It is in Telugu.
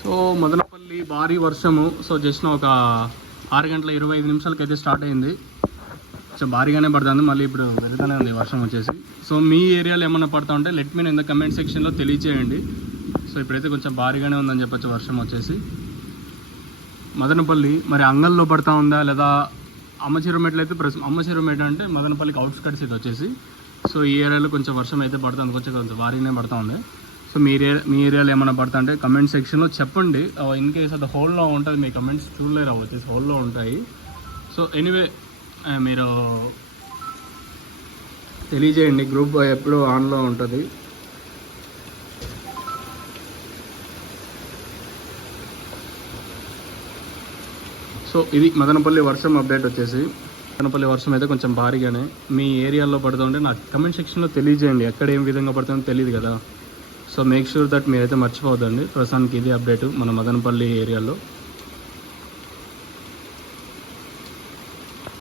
సో మదనపల్లి భారీ వర్షము. సో జస్ట్ ఒక 6:25 అయితే స్టార్ట్ అయింది. కొంచెం భారీగానే పడుతుంది, మళ్ళీ ఇప్పుడు వెళ్తూనే ఉంది వర్షం వచ్చేసి. సో మీ ఏరియాలో ఏమన్నా పడుతూ ఉంటే let me in the comment సెక్షన్లో తెలియచేయండి. సో ఇప్పుడైతే కొంచెం భారీగానే ఉందని చెప్పొచ్చు వర్షం వచ్చేసి. మదనపల్లి మరి అంగల్లో పడుతూ ఉందా లేదా అమ్మచిరుమెట్లు అయితే అమ్మచిరుమెట్ అంటే మదనపల్లికి అవుట్స్కట్స్ ఇది వచ్చేసి. సో ఈ ఏరియాలో కొంచెం వర్షం అయితే పడుతుంది, కొంచెం భారీగానే పడుతూ ఉంది. సో మీ ఏరియాలో ఏమైనా పడుతా అంటే కమెంట్ సెక్షన్లో చెప్పండి. ఇన్ కేస్ అది హోల్లో ఉంటుంది, మీ కమెంట్స్ చూడలేరు, వచ్చేసి హోల్లో ఉంటాయి. సో ఎనీవే మీరు తెలియజేయండి, గ్రూప్ ఎప్పుడు ఆన్లో ఉంటుంది. సో ఇది మదనపల్లి వర్షం అప్డేట్ వచ్చేసి. మదనపల్లి వర్షం అయితే కొంచెం భారీగానే మీ ఏరియాలో పడుతుంటే నాకు కమెంట్ సెక్షన్లో తెలియజేయండి. ఎక్కడ ఏం విధంగా పడుతుందో తెలియదు కదా. సో మేక్ షూర్ దట్ మీరైతే మర్చిపోవద్దండి. ప్రస్తుతానికి ఇది అప్డేట్ మన మదనపల్లి ఏరియాలో.